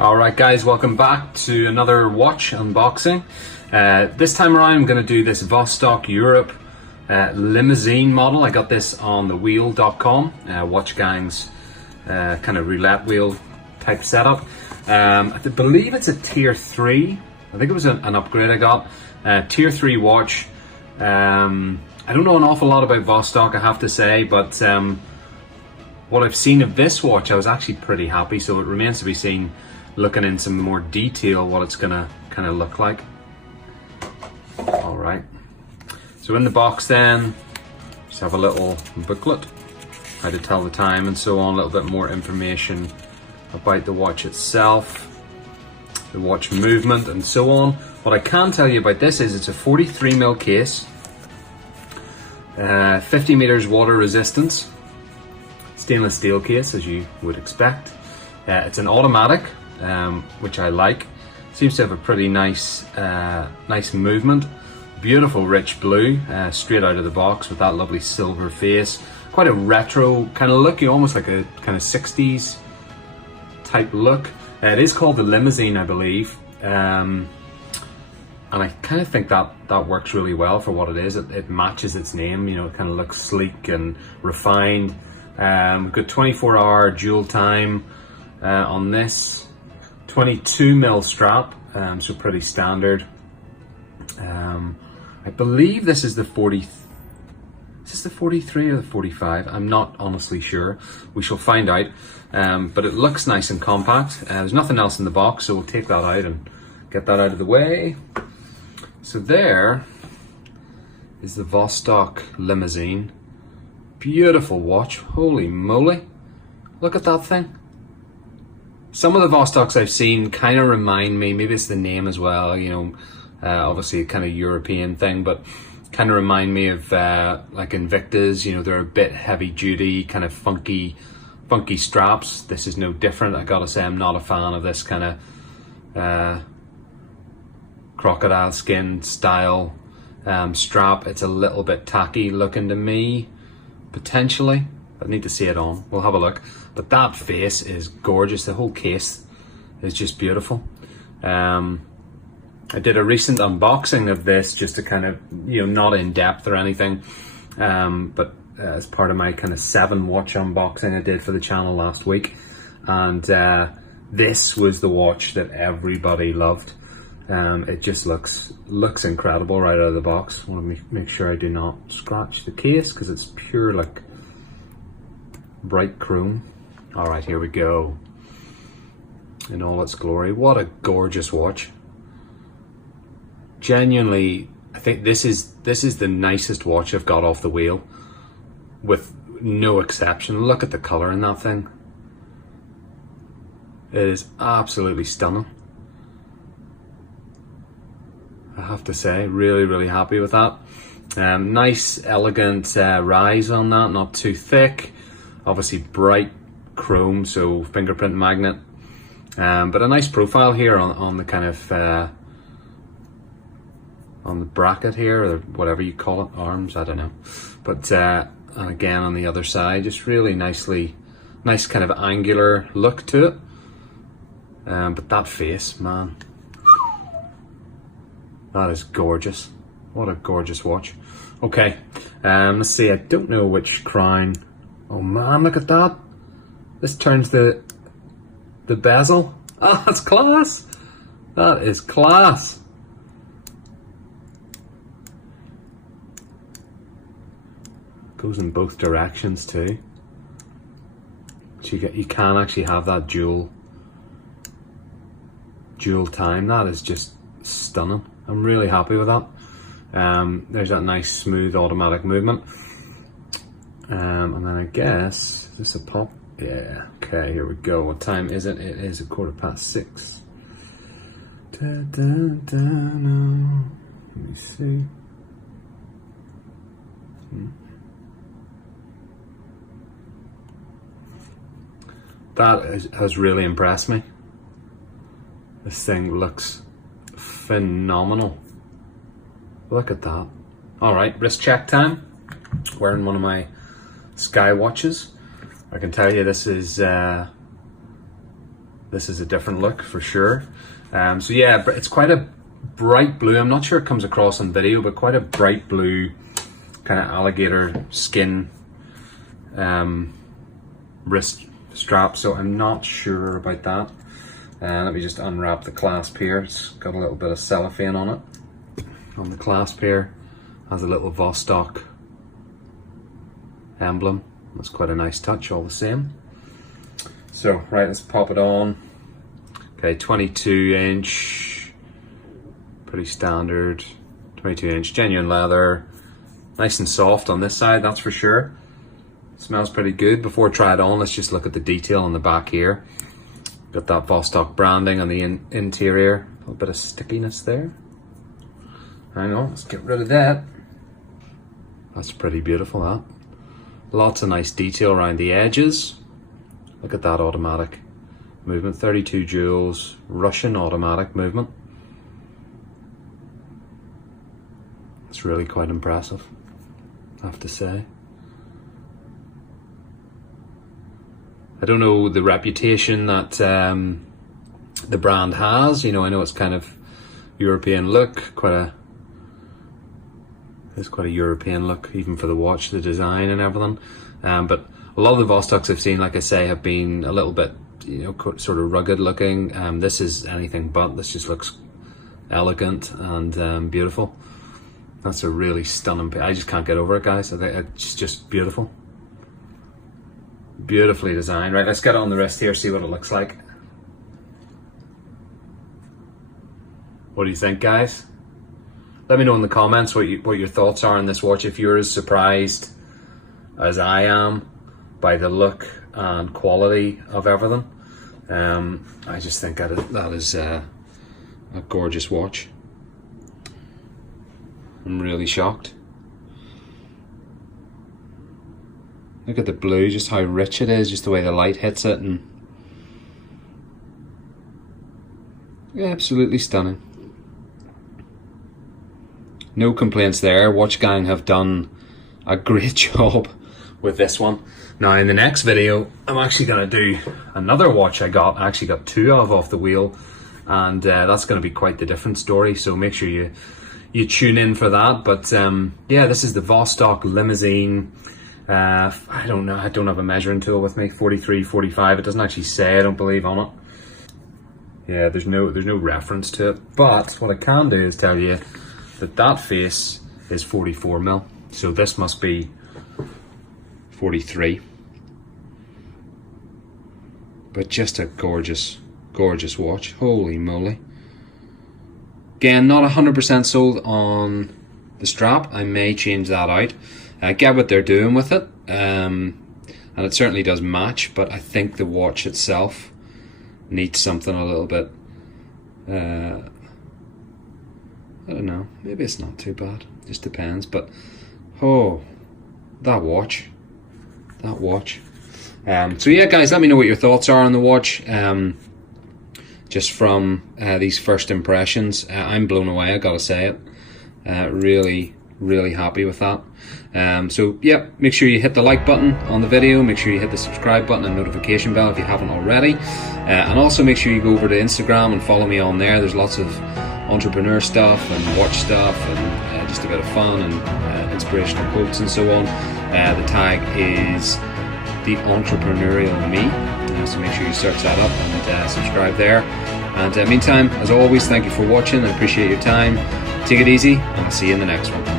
Alright guys, welcome back to another watch unboxing. This time around I'm going to do this Vostok Europe limousine model. I got this on thewheel.com, Watch Gang's kind of roulette wheel type setup. I believe it's a tier 3. I think it was an upgrade I got. Tier 3 watch. I don't know an awful lot about Vostok, I have to say, but what I've seen of this watch I was actually pretty happy, so it remains to be seen, looking in some more detail, what it's gonna kind of look like. All right, so in the box then, just have a little booklet, how to tell the time and so on, a little bit more information about the watch itself, the watch movement and so on. What I can tell you about this is it's a 43mm case, 50 meters water resistance, stainless steel case as you would expect. It's an automatic, which I like. Seems to have a pretty nice movement. Beautiful rich blue, straight out of the box with that lovely silver face. Quite a retro kind of look, almost like a kind of 60s type look. It is called the Limousine, I believe. And I kind of think that works really well for what it is. It matches its name, you know, it kind of looks sleek and refined. We've got 24-hour dual time on this. 22mm strap, so pretty standard. I believe this is the 40. Is this the 43 or the 45? I'm not honestly sure. We shall find out. But it looks nice and compact. There's nothing else in the box, so we'll take that out and get that out of the way. So there is the Vostok Limousine. Beautiful watch. Holy moly! Look at that thing. Some of the Vostoks I've seen kind of remind me, maybe it's the name as well, you know, obviously a kind of European thing, but kind of remind me of like Invictas. You know, they're a bit heavy duty, kind of funky straps. This is no different. I gotta say, I'm not a fan of this kind of crocodile skin style strap. It's a little bit tacky looking to me, potentially. I need to see it on. We'll have a look. But that face is gorgeous. The whole case is just beautiful. I did a recent unboxing of this just to kind of, you know, not in depth or anything, but as part of my kind of 7 watch unboxing I did for the channel last week. And this was the watch that everybody loved. It just looks incredible right out of the box. I want to make sure I do not scratch the case because it's pure like bright chrome. All right, here we go. In all its glory. What a gorgeous watch. Genuinely, I think this is the nicest watch I've got off the wheel, with no exception. Look at the color in that thing. It is absolutely stunning. I have to say, really happy with that. Nice, elegant rise on that, not too thick. Obviously bright chrome, so fingerprint magnet. But a nice profile here on the kind of on the bracket here, or whatever you call it, arms, I don't know. But and again on the other side, just really nice kind of angular look to it. But that face, man, that is gorgeous. What a gorgeous watch. Okay, let's see. I don't know which crown. Oh man, look at that. This turns the bezel. Oh, that's class. That is class. Goes in both directions too. So you can actually have that dual time. That is just stunning. I'm really happy with that. There's that nice smooth automatic movement. And then I guess, is this a pop? Yeah, okay, here we go. What time is it? It is 6:15. Let me see. That has really impressed me. This thing looks phenomenal. Look at that. All right, wrist check time. Wearing one of my Sky watches. I can tell you this is This is a different look for sure. So yeah, it's quite a bright blue. I'm not sure it comes across on video, but quite a bright blue kind of alligator skin wrist strap. So I'm not sure about that. Let me just unwrap the clasp here. It's got a little bit of cellophane on it. On the clasp here has a little Vostok emblem. That's quite a nice touch all the same. So right, let's pop it on. Okay, 22-inch, pretty standard, 22-inch, genuine leather, nice and soft on this side, that's for sure. Smells pretty good. Before I try it on, let's just look at the detail on the back here. Got that Vostok branding on the interior, a little bit of stickiness there. Hang on, let's get rid of that. That's pretty beautiful, that. Lots of nice detail around the edges. Look at that automatic movement, 32 joules, Russian automatic movement. It's really quite impressive, I have to say. I don't know the reputation that the brand has. You know, I know it's kind of European look, it's quite a European look, even for the watch, the design and everything. But a lot of the Vostoks I've seen, like I say, have been a little bit, you know, sort of rugged looking. This is anything but. This just looks elegant and beautiful. That's a really stunning piece. I just can't get over it, guys. I think it's just beautiful. Beautifully designed. Right, let's get it on the wrist here, see what it looks like. What do you think, guys? Let me know in the comments what your thoughts are on this watch. If you're as surprised as I am by the look and quality of everything. I just think that is a gorgeous watch. I'm really shocked. Look at the blue, just how rich it is, just the way the light hits it, and yeah, absolutely stunning. No complaints there. Watch Gang have done a great job with this one. Now in the next video, I'm actually going to do another watch I actually got two of off the wheel, and that's going to be quite the different story, so make sure you tune in for that. But yeah, this is the Vostok Limousine. I don't know, I don't have a measuring tool with me. 43, 45, it doesn't actually say, I don't believe, on it. Yeah, there's no reference to it, but what I can do is tell you that face is 44 mil, so this must be 43. But just a gorgeous watch, holy moly. Again, not 100% sold on the strap. I may change that out. I get what they're doing with it, and it certainly does match, but I think the watch itself needs something a little bit, I don't know, maybe it's not too bad, just depends. But oh, that watch. So yeah, guys, let me know what your thoughts are on the watch, just from these first impressions. I'm blown away, I gotta say it. Really happy with that. So yeah, make sure you hit the like button on the video, make sure you hit the subscribe button and notification bell if you haven't already, and also make sure you go over to Instagram and follow me on there. There's lots of entrepreneur stuff and watch stuff and just a bit of fun and inspirational quotes and so on. The tag is The Entrepreneurial Me, so make sure you search that up and subscribe there. And meantime, as always, thank you for watching. I appreciate your time. Take it easy, and I'll see you in the next one.